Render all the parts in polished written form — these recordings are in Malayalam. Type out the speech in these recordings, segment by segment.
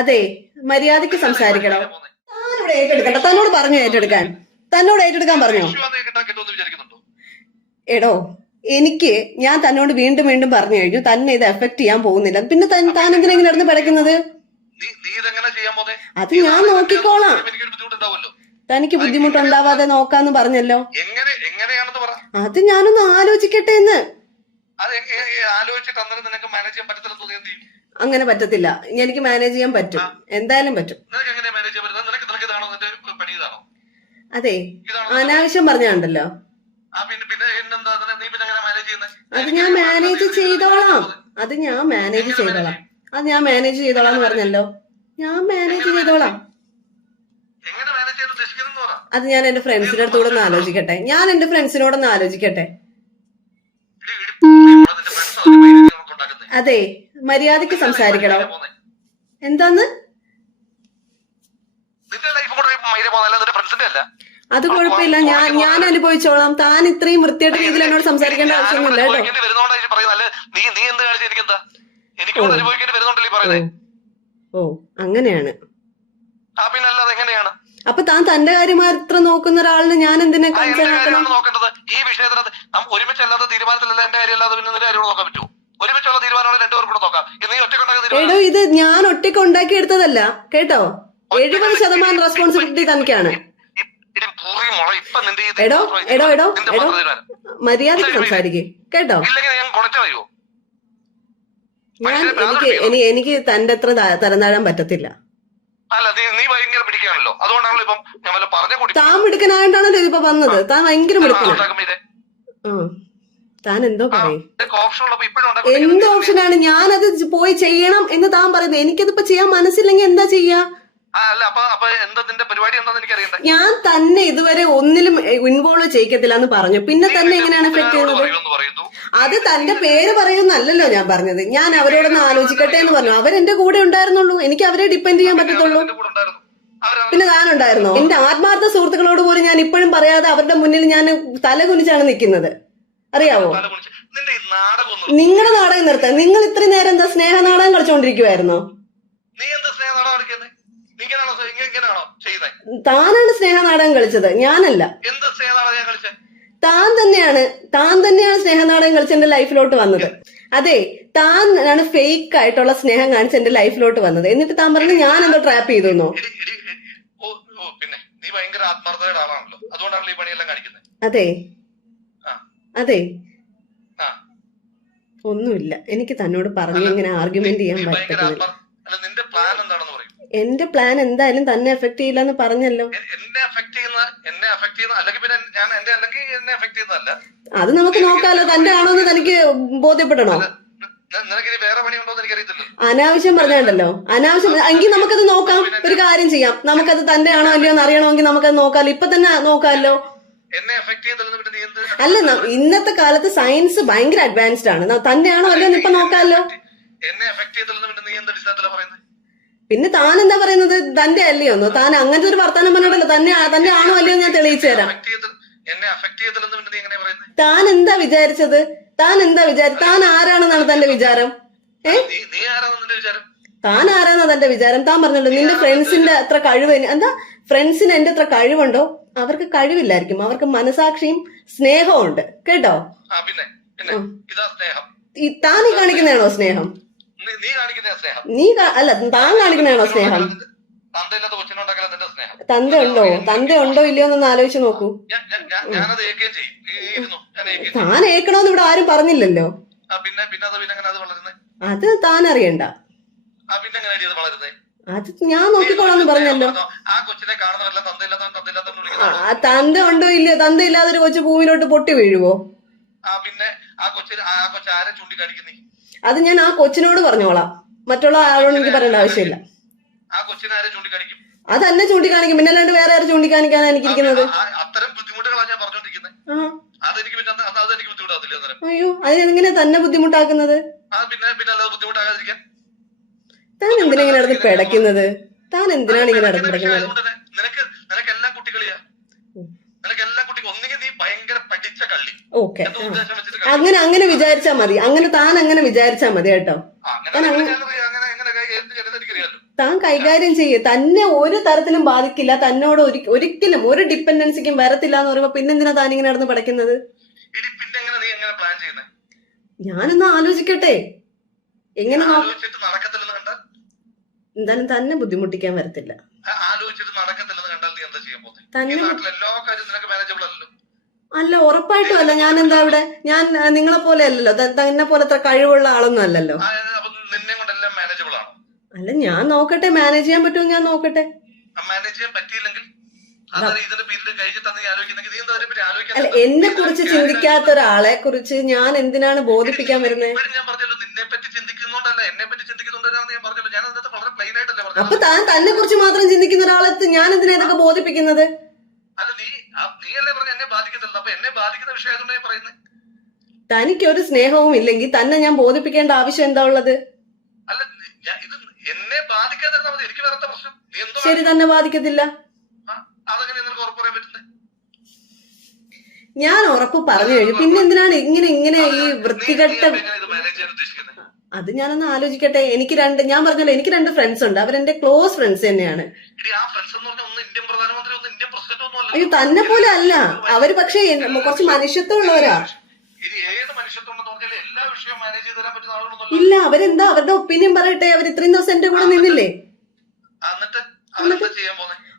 അതെ, മര്യാദയ്ക്ക് സംസാരിക്കണോ? താനിവിടെ ഏറ്റെടുക്കണ്ട. തന്നോട് പറഞ്ഞു ഏറ്റെടുക്കാൻ. തന്നോട് ഏറ്റെടുക്കാൻ പറഞ്ഞോ? എടോ, ഞാൻ തന്നോട് വീണ്ടും വീണ്ടും പറഞ്ഞു കഴിഞ്ഞു തന്നെ ഇത് എഫക്ട് ചെയ്യാൻ പോകുന്നില്ല. പിന്നെ താൻ എന്തിനാ ഇങ്ങനെ നടന്ന് പിടയ്ക്കുന്നത്? അത് ഞാൻ നോക്കിക്കോളാം. തനിക്ക് ബുദ്ധിമുട്ടുണ്ടാവാതെ നോക്കാന്ന് പറഞ്ഞല്ലോ. അത് ഞാനൊന്ന് ആലോചിക്കട്ടെ എന്ന്. അങ്ങനെ പറ്റത്തില്ല. എനിക്ക് മാനേജ് ചെയ്യാൻ പറ്റും, എന്തായാലും പറ്റും. അതെ, അനാവശ്യം പറഞ്ഞാണ്ടല്ലോ. അത് ഞാൻ മാനേജ് ചെയ്തോളാം. അത് ഞാൻ മാനേജ് ചെയ്തോളാം എന്ന് പറഞ്ഞല്ലോ. ഞാൻ മാനേജ് ചെയ്തോളാം. അത് ഞാൻ എന്റെ ഫ്രണ്ട്സിന്റെ അടുത്തോടൊന്ന് ആലോചിക്കട്ടെ. അതെ, മര്യാദയ്ക്ക് സംസാരിക്കണോ? എന്താന്ന്? അത് കുഴപ്പമില്ല, ഞാൻ അനുഭവിച്ചോളാം. താൻ ഇത്രയും വൃത്തിയായിട്ട് രീതിയിൽ എന്നോട് സംസാരിക്കേണ്ട ആവശ്യമൊന്നുമില്ല കേട്ടോ. ഓ, അങ്ങനെയാണ്. അപ്പൊ താൻ തന്റെ കാര്യം മാത്രം നോക്കുന്ന ഒരാളിന് ഞാൻ എന്തിനാ കൺസേൺ ആക്കണം? ഈ വിഷയത്തിനകത്ത് ഒരുമിച്ചല്ലാത്ത തീരുമാനത്തിലല്ല എന്റെ കാര്യം അല്ലാതെ പിന്നെ കാര്യം നോക്കാൻ പറ്റുമോ? ഒരുമിച്ചുള്ള തീരുമാനമാണ് രണ്ടുപേർക്കും കൂടെ നോക്കാം. എടോ, ഇത് ഞാൻ ഒറ്റയ്ക്ക് ഉണ്ടാക്കി എടുത്തതല്ല കേട്ടോ. 70% റെസ്പോൺസിബിലിറ്റി തനിക്കാണ്. എടോ, മര്യാദയ്ക്ക് സംസാരിക്കേ കേട്ടോ. എനിക്ക് തന്റെ അത്ര തരംതാഴാൻ പറ്റത്തില്ല. താൻ മിടുക്കനായിട്ടാണല്ലോ ഇതിപ്പോ വന്നത്. താൻ ഭയങ്കര മിടുക്കനാണ്. താൻ എന്തോ പറയും. എന്ത് ഓപ്ഷനാണ്? ഞാനത് പോയി ചെയ്യണം എന്ന് താൻ പറയുന്നത്. എനിക്കതിപ്പോ ചെയ്യാൻ മനസ്സില്ലെങ്കിൽ എന്താ ചെയ്യാ? ഞാൻ തന്നെ ഇതുവരെ ഒന്നിലും ഇൻവോൾവ് ചെയ്യിക്കത്തില്ല എന്ന് പറഞ്ഞു. പിന്നെ തന്നെ എങ്ങനെയാണ് എഫക്ട് ചെയ്യുന്നത്? അത് തന്റെ പേര് പറയുന്നല്ലോ ഞാൻ പറഞ്ഞത്. ഞാൻ അവരോടൊന്ന് ആലോചിക്കട്ടെ എന്ന് പറഞ്ഞു. അവരെന്റെ കൂടെ ഉണ്ടായിരുന്നുള്ളൂ. എനിക്ക് അവരെ ഡിപ്പെൻഡ് ചെയ്യാൻ പറ്റത്തുള്ളൂ. പിന്നെ താനുണ്ടായിരുന്നോ? എന്റെ ആത്മാർത്ഥ സുഹൃത്തുക്കളോട് പോലും ഞാൻ ഇപ്പോഴും പറയാതെ അവരുടെ മുന്നിൽ ഞാൻ തല കുനിച്ചാണ് നിൽക്കുന്നത്. അറിയാവോ? നിങ്ങളുടെ നാടകം നിർത്താൻ. നിങ്ങൾ ഇത്രയും നേരം എന്താ സ്നേഹ നാടകം കളിച്ചോണ്ടിരിക്കുവായിരുന്നോ? താനാണ് സ്നേഹ നാടകം കളിച്ചത്, ഞാനല്ല. താൻ തന്നെയാണ് സ്നേഹ നാടകം കളിച്ച് എന്റെ ലൈഫിലോട്ട് വന്നത്. അതെ, താൻ ആണ് ഫേക്ക് ആയിട്ടുള്ള സ്നേഹം കാണിച്ച് എന്റെ ലൈഫിലോട്ട് വന്നത്. എന്നിട്ട് താൻ പറഞ്ഞു ഞാൻ എന്തോ ട്രാപ്പ് ചെയ്തു. അതെ, ഒന്നുമില്ല. എനിക്ക് തന്നോട് പറഞ്ഞു ഇങ്ങനെ ആർഗ്യുമെന്റ് ചെയ്യാൻ പറ്റുന്നില്ല. എന്റെ പ്ലാൻ എന്തായാലും തന്നെ എഫക്ട് ചെയ്യില്ല എന്ന് പറഞ്ഞല്ലോ. അത് നമുക്ക് നോക്കാലോ. തന്റെ ആണോ എന്ന് തനിക്ക് ബോധ്യപ്പെടണോ? അനാവശ്യം പറഞ്ഞാണ്ടല്ലോ. അനാവശ്യം എങ്കിൽ നമുക്കത് നോക്കാം. ഒരു കാര്യം ചെയ്യാം, നമുക്കത് തന്റെ ആണോ അല്ലയോ എന്ന് അറിയണമെങ്കിൽ നമുക്കത് നോക്കാലോ. ഇപ്പൊ തന്നെ നോക്കാമല്ലോ. അല്ല, ഇന്നത്തെ കാലത്ത് സയൻസ് ഭയങ്കര അഡ്വാൻസ്ഡ് ആണ്. തന്നെയാണോ അല്ലയോ എന്ന് ഇപ്പൊ നോക്കാമല്ലോ. പിന്നെ താൻ എന്താ പറയുന്നത്? തന്റെ അല്ലയോന്നോ? താൻ അങ്ങനത്തെ ഒരു വർത്താനം പറഞ്ഞിട്ടല്ലോ. തന്റെ ആണോ അല്ലയോ ഞാൻ തെളിയിച്ചു തരാം. താൻ എന്താ വിചാരിച്ചത്? താൻ ആരാണെന്നാണ് തന്റെ വിചാരം? താൻ ആരാന്നാ തന്റെ വിചാരം? താൻ പറഞ്ഞല്ലോ നിന്റെ ഫ്രണ്ട്സിന്റെ അത്ര കഴിവ്. എന്താ ഫ്രണ്ട്സിന് എന്റെ അത്ര കഴിവുണ്ടോ? അവർക്ക് കഴിവില്ലായിരിക്കും. അവർക്ക് മനസാക്ഷിയും സ്നേഹവും ഉണ്ട് കേട്ടോ. താൻ ഈ കാണിക്കുന്നതാണോ സ്നേഹം? അല്ല, താൻ കാണിക്കുന്നതാണോ സ്നേഹം? തന്ത ഉണ്ടോ ഇല്ലയോ എന്നൊന്ന് ആലോചിച്ച് നോക്കൂ. താൻ ഏക്കണോന്ന് ഇവിടെ ആരും പറഞ്ഞില്ലല്ലോ. അത് താൻ അറിയണ്ട. അത് ഞാൻ നോക്കിക്കോളാന്ന് പറഞ്ഞല്ലോ. തന്ത ഉണ്ടോ ഇല്ലയോ? തന്ത ഇല്ലാതെ ഒരു കൊച്ചു ഭൂമിയിലോട്ട് പൊട്ടി വീഴുവോ? അത് ഞാൻ ആ കൊച്ചിനോട് പറഞ്ഞോളാം. മറ്റുള്ള ആളോട് എനിക്ക് പറയേണ്ട ആവശ്യമില്ല. അത് എന്നെ ചൂണ്ടിക്കാണിക്കും. പിന്നെ അല്ലാണ്ട് വേറെ ആരും ചൂണ്ടിക്കാണിക്കാനാണ് എനിക്കിരിക്കുന്നത്. അയ്യോ, അതിനെങ്ങനെ തന്നെ ബുദ്ധിമുട്ടാക്കുന്നത്? താൻ എന്തിനാ ഇങ്ങനെ നടന്ന് പിടയ്ക്കുന്നത്? ഓക്കെ, അങ്ങനെ വിചാരിച്ചാ മതി. താൻ അങ്ങനെ വിചാരിച്ചാ മതി കേട്ടോ. എന്ത് ചെയ്യുന്നത് എനിക്കറിയാലോ. താൻ കൈകാര്യം ചെയ്യേ, തന്നെ ഒരു തരത്തിലും ബാധിക്കില്ല, തന്നോട് ഒരിക്കലും ഒരു ഡിപ്പെൻഡൻസിക്കും വരത്തില്ല എന്ന് പറയുമ്പോ പിന്നെന്തിനാ താൻ ഇങ്ങനെ നടന്ന് പഠിക്കുന്നത്? ഇനി പിന്നെ എങ്ങനെ നീ എങ്ങനെ പ്ലാൻ ചെയ്യുന്നത്? ഞാനൊന്ന് ആലോചിക്കട്ടെ. എങ്ങനെ ആലോചിച്ചിട്ട് നടക്കത്തില്ലെന്ന് കണ്ടാൽ എന്തായാലും തന്നെ ബുദ്ധിമുട്ടിക്കാൻ വരത്തില്ല. ആലോചിച്ചിട്ട് നടക്കത്തില്ലെന്ന് കണ്ടാൽ നീ എന്താ ചെയ്യാൻ പോകുന്നത്? ഈ നാട്ടിൽ എല്ലാ കാര്യവും നിനക്ക് മാനേജബിൾ അല്ലല്ലോ. അല്ല, ഉറപ്പായിട്ടും അല്ല. ഞാൻ എന്താ അവിടെ, ഞാൻ നിങ്ങളെ പോലെ അല്ലല്ലോ, തന്നെ പോലത്തെ കഴിവുള്ള ആളൊന്നും അല്ലല്ലോ. നിന്നെ കൊണ്ടെല്ലാം മാനേജബിൾ ആണോ? അല്ല, ഞാൻ നോക്കട്ടെ, മാനേജ് ചെയ്യാൻ പറ്റുമോ ഞാൻ നോക്കട്ടെ. മാനേജ് ചെയ്യാൻ പറ്റിയില്ലെങ്കിൽ ഇതിന്റെ പേരിൽ കഴിച്ചിട്ട് നീ ആലോചിക്കുന്നെങ്കിൽ നീ എന്താ പറ്റി ആലോചിക്കാൻ? അല്ല, എന്നെ കുറിച്ച് ചിന്തിക്കാത്ത ഒരാളെ കുറിച്ച് ഞാൻ എന്തിനാണ് ബോധിപ്പിക്കാൻ വരുന്നത്? ഞാൻ പറഞ്ഞല്ലോ, നിന്നെ പറ്റി ചിന്തിക്കുന്നുണ്ടല്ല, എന്നെ പറ്റി ചിന്തിക്കുന്നുണ്ടെന്നാണ് ഞാൻ പറഞ്ഞല്ലോ. ഞാൻ അതിനകത്ത് വളരെ പ്ലെയിൻ ആയിട്ടല്ലേ പറഞ്ഞത്. അപ്പൊ താൻ തന്നെ കുറിച്ച് മാത്രം ചിന്തിക്കുന്ന ഒരാളെ ഞാൻ എന്തിനാ ഇതൊക്കെ ബോധിപ്പിക്കുന്നത്? അല്ല, നീയല്ലേ പറഞ്ഞ എന്നെ ബാധിക്കത്തില്ല. അപ്പൊ എന്നെ ബാധിക്കുന്ന വിഷയമായതുകൊണ്ട് ഞാൻ പറയുന്നത്. തനിക്കൊരു സ്നേഹവും ഇല്ലെങ്കിൽ തന്നെ ഞാൻ ബോധിപ്പിക്കേണ്ട ആവശ്യം എന്താ ഉള്ളത്? അല്ല, ഇത് എന്നെ ബാധിക്കാതിരുന്നാൽ മതി, എനിക്ക് വേറെ പ്രശ്നം. ശരി, തന്നെ ബാധിക്കത്തില്ല. അതെങ്ങനെ നിനക്ക് ഉറപ്പ് പറയാൻ പറ്റുന്നത്? ഞാൻ ഉറപ്പ് പറഞ്ഞു കഴിഞ്ഞു, പിന്നെ എന്തിനാണ് ഇങ്ങനെ ഈ വൃത്തികെട്ട? അത് ഞാനൊന്ന് ആലോചിക്കട്ടെ. ഞാൻ പറഞ്ഞല്ലോ, എനിക്ക് 2 ഫ്രണ്ട്സ് ഉണ്ട്. അവരെന്റെ ക്ലോസ് ഫ്രണ്ട്സ് തന്നെയാണ്. അയ്യോ, തന്നെ പോലെ അല്ല അവര്, പക്ഷെ കുറച്ച് മനുഷ്യത്വം ഉള്ളവരാ. ഇല്ല, അവരെന്താ അവരുടെ ഒപ്പീനിയൻ പറയട്ടെ. അവർ ഇത്രയും ദിവസം എന്റെ കൂടെ നിന്നില്ലേ.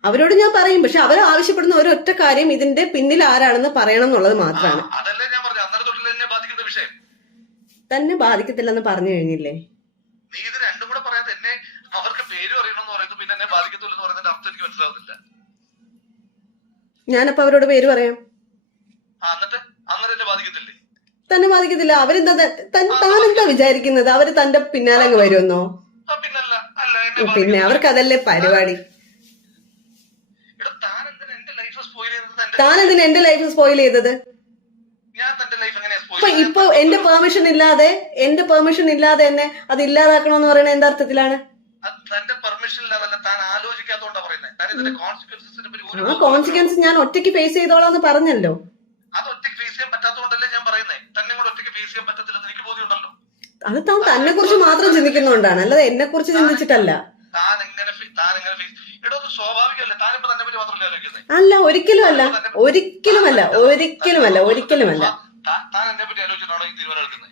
അവരോട് ഞാൻ പറയും, പക്ഷെ അവർ ആവശ്യപ്പെടുന്ന ഒരൊറ്റ കാര്യം, ഇതിന്റെ പിന്നിൽ ആരാണെന്ന് പറയണം എന്നുള്ളത് മാത്രമാണ്. തന്നെ ബാധിക്കത്തില്ലെന്ന് പറഞ്ഞു കഴിഞ്ഞില്ലേ? നീ ഇത് രണ്ടും കൂടെ പറയാതെ എന്നെ അവർക്ക് പേര് അറിയണമെന്ന് പറയുന്നു, പിന്നെ എന്നെ ബാധിക്കത്തില്ലെന്ന് പറയുന്നതിന്റെ അർത്ഥം എനിക്ക് മനസ്സിലാവുന്നില്ല. ഞാനപ്പോ അവരോട് പേര് പറയാം. എന്നിട്ട് അന്നേരം എന്നെ ബാധിക്കത്തില്ലേ? തന്നെ ബാധിക്കത്തില്ല. അവരെന്താ, താനെന്താ വിചാരിക്കുന്നത്? അവര് തന്റെ പിന്നാലെ അങ്ങ് വരുമെന്നോ? പിന്നെ അവർക്ക് അതല്ലേ പരിപാടി. താനെന്തിനാ എന്റെ ലൈഫ് സ്പോയിൽ ചെയ്തത്? ഇപ്പൊ എന്റെ പെർമിഷൻ ഇല്ലാതെ എന്നെ അത് ഇല്ലാതാക്കണമെന്ന് പറയുന്നത് എന്താ അർത്ഥത്തിലാണ്? ആ കോൺസിക്വൻസ് ഞാൻ ഒറ്റയ്ക്ക് ഫേസ് ചെയ്തോളാന്ന് പറഞ്ഞല്ലോ. അത് താൻ തന്നെ കുറിച്ച് മാത്രം ചിന്തിക്കുന്നോണ്ടാണ്, അല്ലാതെ എന്നെ കുറിച്ച് ചിന്തിച്ചിട്ടല്ല. അല്ല, ഒരിക്കലുമല്ല.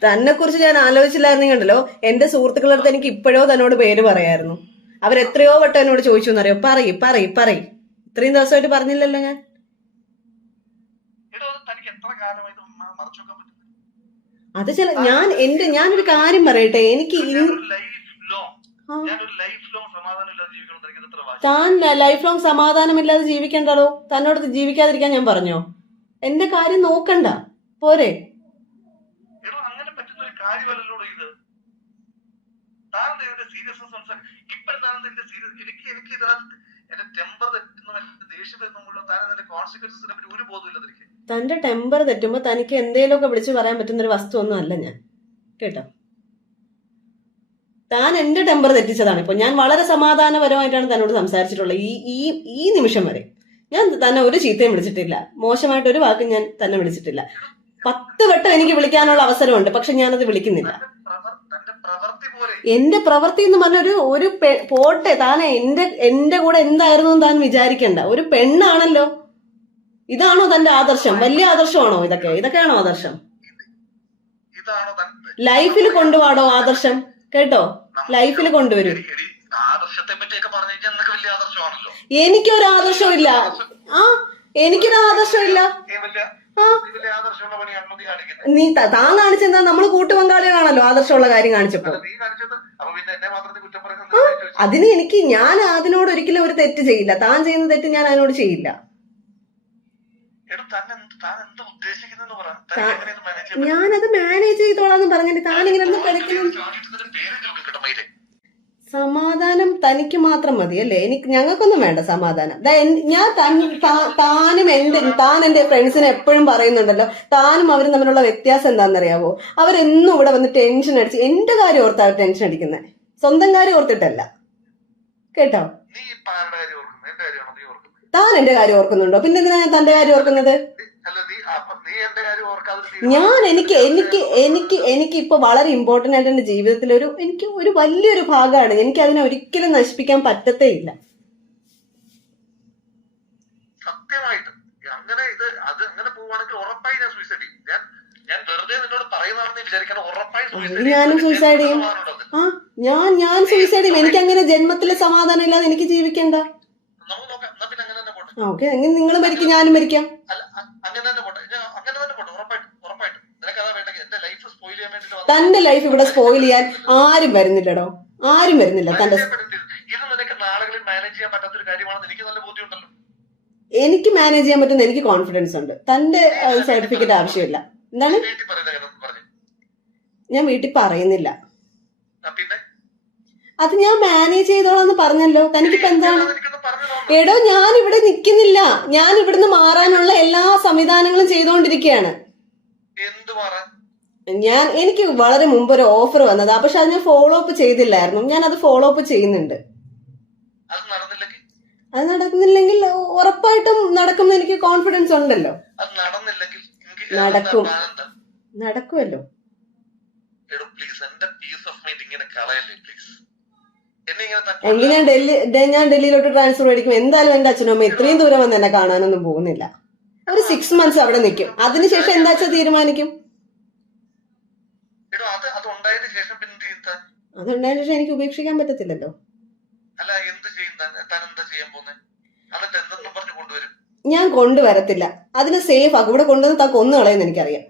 തന്നെ കുറിച്ച് ഞാൻ ആലോചിച്ചില്ലായിരുന്നു കണ്ടല്ലോ. എന്റെ സുഹൃത്തുക്കളുടെ അടുത്ത് എനിക്ക് ഇപ്പോഴോ തന്നോട് പേര് പറയായിരുന്നു. അവരെത്രയോ വട്ടം എന്നോട് ചോദിച്ചു എന്നറിയോ. പറയ്. ഇത്രയും ദിവസമായിട്ട് പറഞ്ഞില്ലല്ലോ ഞാൻ. അത് ഞാനൊരു കാര്യം പറയട്ടെ. എനിക്ക് താൻ ലൈഫ് ലോങ് സമാധാനമില്ലാതെ ജീവിക്കണ്ടോ? തന്നോട് ജീവിക്കാതിരിക്കാൻ ഞാൻ പറഞ്ഞോ? എന്റെ കാര്യം നോക്കണ്ട പോരെ? തന്റെ ടെമ്പർ തെറ്റുമ്പോ തനിക്ക് എന്തേലുമൊക്കെ വിളിച്ചു പറയാൻ പറ്റുന്ന ഒരു വസ്തു ഒന്നും അല്ല ഞാൻ, കേട്ടോ. താൻ എന്റെ ടെമ്പർ തെറ്റിച്ചതാണ്. ഇപ്പൊ ഞാൻ വളരെ സമാധാനപരമായിട്ടാണ് തന്നോട് സംസാരിച്ചിട്ടുള്ളത്. ഈ നിമിഷം വരെ ഞാൻ തന്നെ ഒരു ചീത്തയും വിളിച്ചിട്ടില്ല, മോശമായിട്ട് ഒരു വാക്കും ഞാൻ തന്നെ വിളിച്ചിട്ടില്ല. 10 വട്ടം എനിക്ക് വിളിക്കാനുള്ള അവസരമുണ്ട്, പക്ഷെ ഞാനത് വിളിക്കുന്നില്ല. എന്റെ പ്രവൃത്തി എന്ന് പറഞ്ഞ ഒരു പോട്ടെ, താൻ എന്റെ കൂടെ എന്തായിരുന്നു താൻ വിചാരിക്കണ്ട. ഒരു പെണ്ണാണല്ലോ. ഇതാണോ തന്റെ ആദർശം? വലിയ ആദർശമാണോ ഇതൊക്കെയാണോ ആദർശം? ലൈഫിൽ കൊണ്ടുപോടോ ആദർശം, കേട്ടോ. ലൈഫിൽ കൊണ്ടുവരും. എനിക്കൊരു ആദർശവും ഇല്ല. എനിക്കൊരു ആദർശവും ഇല്ല. നീ താൻ കാണിച്ചെന്താ? നമ്മള് കൂട്ടുപങ്കാളികളാണല്ലോ ആദർശമുള്ള കാര്യം കാണിച്ചപ്പോ. അതിന് ഞാൻ അതിനോട് ഒരിക്കലും ഒരു തെറ്റ് ചെയ്യില്ല. താൻ ചെയ്യുന്ന തെറ്റ് ഞാൻ അതിനോട് ചെയ്യില്ല. ഞാനത് മാനേജ് ചെയ്തോളാന്ന് പറഞ്ഞിട്ട് താനിങ്ങനെ ഒന്നും പഠിക്കണം. സമാധാനം തനിക്ക് മാത്രം മതി അല്ലേ? ഞങ്ങൾക്കൊന്നും വേണ്ട സമാധാനം. താൻ എന്റെ ഫ്രണ്ട്സിനെ എപ്പോഴും പറയുന്നുണ്ടല്ലോ, താനും അവരും തമ്മിലുള്ള വ്യത്യാസം എന്താണെന്നറിയാവോ? അവരെന്നും ഇവിടെ വന്ന് ടെൻഷൻ അടിച്ച് എന്റെ കാര്യം ഓർത്ത് അവർ ടെൻഷൻ അടിക്കുന്നത്, സ്വന്തം കാര്യം ഓർത്തിട്ടല്ല, കേട്ടോ. താൻ എന്റെ കാര്യം ഓർക്കുന്നുണ്ടോ? പിന്നെ എന്തിനാ ഞാൻ തന്റെ കാര്യം ഓർക്കുന്നത്? നീ എന്റെ കാര്യം ഓർക്കാതെ ഞാൻ എനിക്ക് ഇപ്പൊ വളരെ ഇമ്പോർട്ടന്റ് ആയിട്ട് എന്റെ ജീവിതത്തിൽ എനിക്ക് ഒരു വലിയൊരു ഭാഗമാണ്. എനിക്ക് അതിനെ ഒരിക്കലും നശിപ്പിക്കാൻ പറ്റത്തേ ഇല്ല. സത്യമായിട്ട് അങ്ങനെ അങ്ങനെ പോവാണെങ്കിൽ ഉറപ്പായി ഞാൻ സൂയിസൈഡ് ചെയ്യും. ഞാൻ വെറുതെ നിന്നോട് പറയുന്നതാണെന്ന് വിചാരിക്കണം. ഉറപ്പായി ഞാനും സൂയിസൈഡ് ചെയ്യും. ഞാൻ സൂയിസൈഡ് ചെയ്യും. എനിക്ക് അങ്ങനെ ജന്മത്തിലെ സമാധാനം ഇല്ലാതെ എനിക്ക് ജീവിക്കണ്ട. നമുക്ക് നോക്കാം. എന്നാ പിന്നെ അങ്ങനെ തന്നെ പോട്ടെ. ഓക്കെ, അങ്ങനെ നിങ്ങൾ മരിക്കും, ഞാനും മരിക്കാം. അങ്ങനെ തന്നെ പോട്ടെ. ഉറപ്പായിട്ടും നിനക്ക് അതാ വേണ്ടെങ്കിൽ എന്റെ ലൈഫ് സ്പോയിൽ ചെയ്യാൻ വേണ്ടിട്ട് തന്റെ ലൈഫ് ഇവിടെ സ്പോയിൽ ചെയ്യാൻ ആരും വരുന്നില്ലടോ, ആരും വരുന്നില്ല. തന്റെ ഇത് നിനക്ക് നാളുകളിൽ മാനേജ് ചെയ്യാൻ പറ്റാത്തൊരു കാര്യമാണെന്ന് എനിക്ക് നല്ല ബോധ്യമുണ്ടല്ലോ. എനിക്ക് മാനേജ് ചെയ്യാൻ പറ്റുന്ന എനിക്ക് കോൺഫിഡൻസ് ഉണ്ട്. തന്റെ സർട്ടിഫിക്കറ്റ് ആവശ്യമില്ല. എന്താണ്? ഞാൻ വീട്ടിൽ പറയുന്നില്ല. അത് ഞാൻ മാനേജ് ചെയ്തോളാന്ന് പറഞ്ഞല്ലോ. തനിക്കിപ്പോ എന്താണ്? എടോ, ഞാൻ ഇവിടെ നിൽക്കുന്നില്ല. ഞാൻ ഇവിടുന്ന് മാറാനുള്ള എല്ലാ സംവിധാനങ്ങളും ചെയ്തുകൊണ്ടിരിക്കുകയാണ്. എനിക്ക് വളരെ മുമ്പ് ഒരു ഓഫർ വന്നതാ, പക്ഷെ അത് ഞാൻ ഫോളോ അപ്പ് ചെയ്തില്ലായിരുന്നു. ഞാൻ അത് ഫോളോ അപ്പ് ചെയ്യുന്നുണ്ട്. അത് നടക്കുന്നില്ലെങ്കിൽ ഉറപ്പായിട്ടും നടക്കും. എനിക്ക് കോൺഫിഡൻസ് ഉണ്ടല്ലോ. നടക്കുമല്ലോ. എങ്കിൽ ഞാൻ ഡൽഹിയിലോട്ട് ട്രാൻസ്ഫർ മേടിക്കും. എന്തായാലും എന്റെ അച്ഛനും അമ്മ ഇത്രയും ദൂരം വന്ന് എന്നെ കാണാനൊന്നും പോകുന്നില്ല. ഒരു 6 months അവിടെ നിൽക്കും. അതിനുശേഷം എന്താ വെച്ചാൽ തീരുമാനിക്കും. അതുണ്ടായതിനു ശേഷം എനിക്ക് ഉപേക്ഷിക്കാൻ പറ്റത്തില്ലല്ലോ. ഞാൻ കൊണ്ടുവരത്തില്ല. അതിന് സേഫ് ആക്കും. ഇവിടെ കൊണ്ടുവന്ന് താ കൊന്നു കളയെന്ന് എനിക്കറിയാം.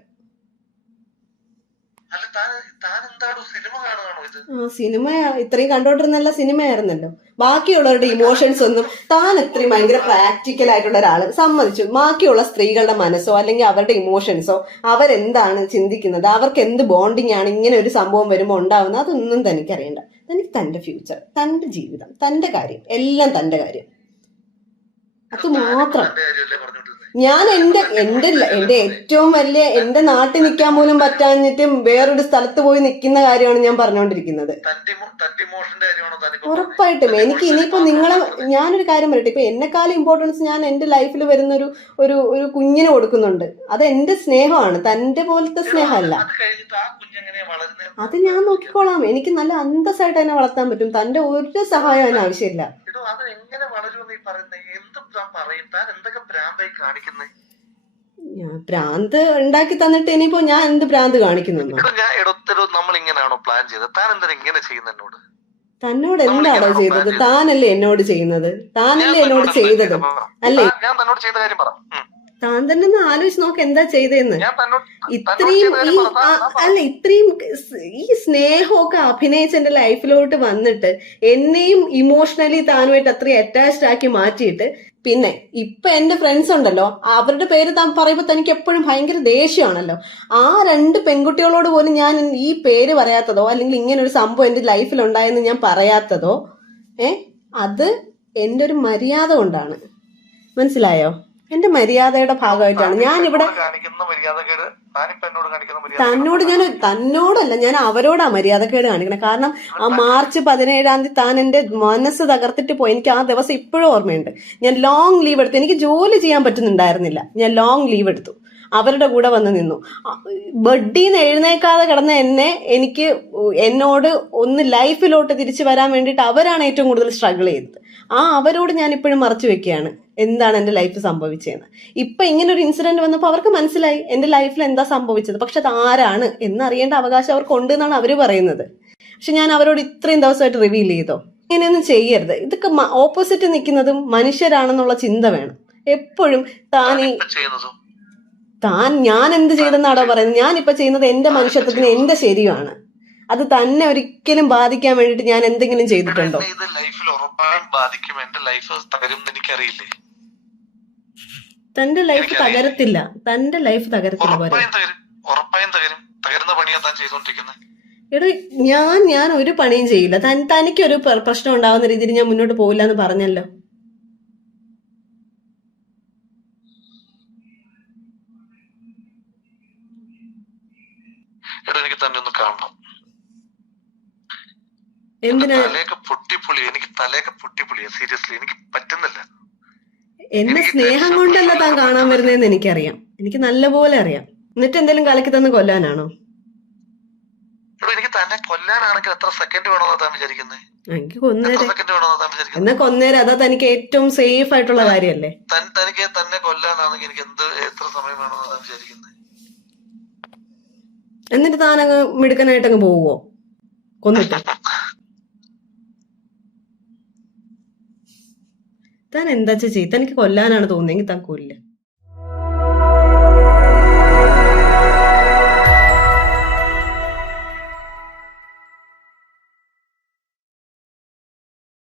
സിനിമ ഇത്രയും കണ്ടോണ്ടിരുന്നല്ല സിനിമയായിരുന്നല്ലോ. ബാക്കിയുള്ളവരുടെ ഇമോഷൻസ് ഒന്നും താൻ ഇത്രയും ഭയങ്കര പ്രാക്ടിക്കൽ ആയിട്ടുള്ള ഒരാള് സമ്മതിച്ചു. ബാക്കിയുള്ള സ്ത്രീകളുടെ മനസ്സോ അല്ലെങ്കിൽ അവരുടെ ഇമോഷൻസോ അവരെന്താണ് ചിന്തിക്കുന്നത്, അവർക്ക് എന്ത് ബോണ്ടിങ് ആണ് ഇങ്ങനെ ഒരു സംഭവം വരുമ്പോൾ ഉണ്ടാവുന്നത്, അതൊന്നും തനിക്കറിയണ്ട. തനിക്ക് തന്റെ ഫ്യൂച്ചർ, തന്റെ ജീവിതം, തന്റെ കാര്യം, എല്ലാം തന്റെ കാര്യം. അത് മാത്രം. ഞാൻ എന്റെ ഏറ്റവും വലിയ എന്റെ നാട്ടിൽ നിൽക്കാൻ പോലും പറ്റാഞ്ഞിട്ടും വേറൊരു സ്ഥലത്ത് പോയി നിൽക്കുന്ന കാര്യമാണ് ഞാൻ പറഞ്ഞുകൊണ്ടിരിക്കുന്നത്. ഉറപ്പായിട്ടും എനിക്ക് ഇനിയിപ്പോ ഞാനൊരു കാര്യം പറയട്ടെ, ഇപ്പൊ എന്നെക്കാളും ഇമ്പോർട്ടൻസ് ഞാൻ എന്റെ ലൈഫിൽ വരുന്ന ഒരു കുഞ്ഞിന് കൊടുക്കുന്നുണ്ട്. അത് എന്റെ സ്നേഹമാണ്, തന്റെ പോലത്തെ സ്നേഹമല്ല. അത് ഞാൻ നോക്കിക്കോളാം. എനിക്ക് നല്ല അന്തസ്സായിട്ട് അതിനെ വളർത്താൻ പറ്റും. തന്റെ ഒരു സഹായം അതിന് ആവശ്യമില്ല. ഞാൻ ഭ്രാന്ത് ഉണ്ടാക്കി തന്നിട്ട് ഇനിയിപ്പോ ഞാൻ എന്ത് ഭ്രാന്ത് കാണിക്കുന്നു? നമ്മൾ ഇങ്ങനെയാണോ പ്ലാൻ ചെയ്തത്? താൻ എന്താ ഇങ്ങനെ ചെയ്യുന്നോട്? തന്നോട് എന്താണോ ചെയ്തത്? താനല്ലേ എന്നോട് ചെയ്യുന്നത്? താനല്ലേ എന്നോട് ചെയ്തത്? അല്ലേ? ഞാൻ തന്നോട് ചെയ്ത കാര്യം പറ. താൻ തന്നെ ഒന്ന് ആലോചിച്ച് നോക്ക് എന്താ ചെയ്തതെന്ന്. ഇത്രയും ഈ സ്നേഹമൊക്കെ അഭിനയിച്ച് എന്റെ ലൈഫിലോട്ട് വന്നിട്ട് എന്നെയും ഇമോഷണലി താനുമായിട്ട് അത്രയും അറ്റാച്ച്ഡ് ആക്കി മാറ്റിയിട്ട് പിന്നെ ഇപ്പൊ എന്റെ ഫ്രണ്ട്സ് ഉണ്ടല്ലോ, അവരുടെ പേര് താൻ പറയുമ്പോ തനിക്ക് എപ്പോഴും ഭയങ്കര ദേഷ്യമാണല്ലോ. ആ 2 പെൺകുട്ടികളോട് പോലും ഞാൻ ഈ പേര് പറയാത്തതോ അല്ലെങ്കിൽ ഇങ്ങനെ ഒരു സംഭവം എന്റെ ലൈഫിൽ ഉണ്ടായെന്ന് ഞാൻ പറയാത്തതോ അത് എന്റെ ഒരു മര്യാദ കൊണ്ടാണ്. മനസ്സിലായോ? എന്റെ മര്യാദയുടെ ഭാഗമായിട്ടാണ് ഞാൻ ഇവിടെ. തന്നോടല്ല, ഞാൻ അവരോടാ മര്യാദക്കേട് കാണിക്കണം. കാരണം ആ മാർച്ച് 17-ാം തീയതി താൻ എന്റെ മനസ്സ് തകർത്തിട്ട് പോയി. എനിക്ക് ആ ദിവസം ഇപ്പോഴും ഓർമ്മയുണ്ട്. ഞാൻ ലോങ് ലീവ് എടുത്തു. എനിക്ക് ജോലി ചെയ്യാൻ പറ്റുന്നുണ്ടായിരുന്നില്ല. ഞാൻ ലോങ് ലീവ് എടുത്തു. അവരുടെ കൂടെ വന്ന് നിന്നു. ബെഡിന്ന് എഴുന്നേക്കാതെ കിടന്ന എന്നോട് ഒന്ന് ലൈഫിലോട്ട് തിരിച്ചു വരാൻ വേണ്ടിയിട്ട് അവരാണ് ഏറ്റവും കൂടുതൽ സ്ട്രഗിൾ ചെയ്തത്. അവരോട് ഞാൻ ഇപ്പോഴും മറച്ചു വെക്കുകയാണ് എന്താണ് എന്റെ ലൈഫ് സംഭവിച്ചതെന്ന്. ഇപ്പൊ ഇങ്ങനെ ഒരു ഇൻസിഡന്റ് വന്നപ്പോൾ അവർക്ക് മനസ്സിലായി എന്റെ ലൈഫിൽ എന്താ സംഭവിച്ചത്. പക്ഷെ അത് ആരാണ് എന്നറിയേണ്ട അവകാശം അവർക്ക് ഉണ്ട് എന്നാണ് അവര് പറയുന്നത്. പക്ഷെ ഞാൻ അവരോട് ഇത്രയും ദിവസമായിട്ട് റിവീൽ ചെയ്തോ? ഇങ്ങനെയൊന്നും ചെയ്യരുത്. ഇതൊക്കെ ഓപ്പോസിറ്റ് നിൽക്കുന്നതും മനുഷ്യരാണെന്നുള്ള ചിന്ത വേണം എപ്പോഴും. ഞാൻ എന്ത് ചെയ്തെന്നാണോ പറയുന്നത്? ഞാനിപ്പോ ചെയ്യുന്നത് എന്റെ മനുഷ്യത്വത്തിന് എന്റെ ശരിയാണ്. അത് തന്നെ ഒരിക്കലും ബാധിക്കാൻ വേണ്ടിട്ട് ഞാൻ എന്തെങ്കിലും ചെയ്തിട്ടുണ്ടോ? തന്റെ ലൈഫ് തകരത്തില്ല. തന്റെ ലൈഫ് തകരത്തില്ല. എടോ, ഞാൻ ഒരു പണിയും ചെയ്യില്ല. തനിക്കൊരു പ്രശ്നം ഉണ്ടാവുന്ന രീതിയിൽ ഞാൻ മുന്നോട്ട് പോവില്ല എന്ന് പറഞ്ഞല്ലോ. എനിക്ക് തന്നെ ഒന്ന് കാണണം. എന്തിനാ? എനിക്ക് തലയൊക്കെ പൊട്ടിപ്പൊളിയാ. സീരിയസ്ലി എനിക്ക് പറ്റുന്നില്ല. എന്നെ സ്നേഹം കൊണ്ടല്ല താൻ കാണാൻ വരുന്നതെന്ന് എനിക്കറിയാം. എനിക്ക് നല്ലപോലെ അറിയാം. എന്നിട്ട് എന്തെങ്കിലും കലക്കി തന്ന് കൊല്ലാനാണോ? എടോ, എനിക്ക് തന്നെ കൊല്ലാനാണെങ്കിൽ എത്ര സെക്കൻഡ് വേണമെന്നാ താൻ വിചാരിക്കുന്നത്? എനിക്ക് കൊന്നേരെ. എത്ര സെക്കൻഡ് വേണമെന്നാ താൻ വിചാരിക്കുന്നത്? എന്നാ കൊന്നേരെ, അതാ തനിക്ക് ഏറ്റവും സേഫ് ആയിട്ടുള്ള കാര്യല്ലേ? തനിക്ക് തന്നെ കൊല്ലാനാണെങ്കിൽ എനിക്ക് എത്ര സമയം വേണമെന്നാ താൻ വിചാരിക്കുന്നത്? എന്നിട്ട് താനങ്ങ് മിടുക്കനായിട്ട് അങ്ങ് പോവോ കൊന്നിട്ട്? താൻ എന്താ ചെയ്യ്, തനിക്ക് കൊല്ലാനാണ് തോന്നുന്നെങ്കിൽ താൻ കൊല്ല.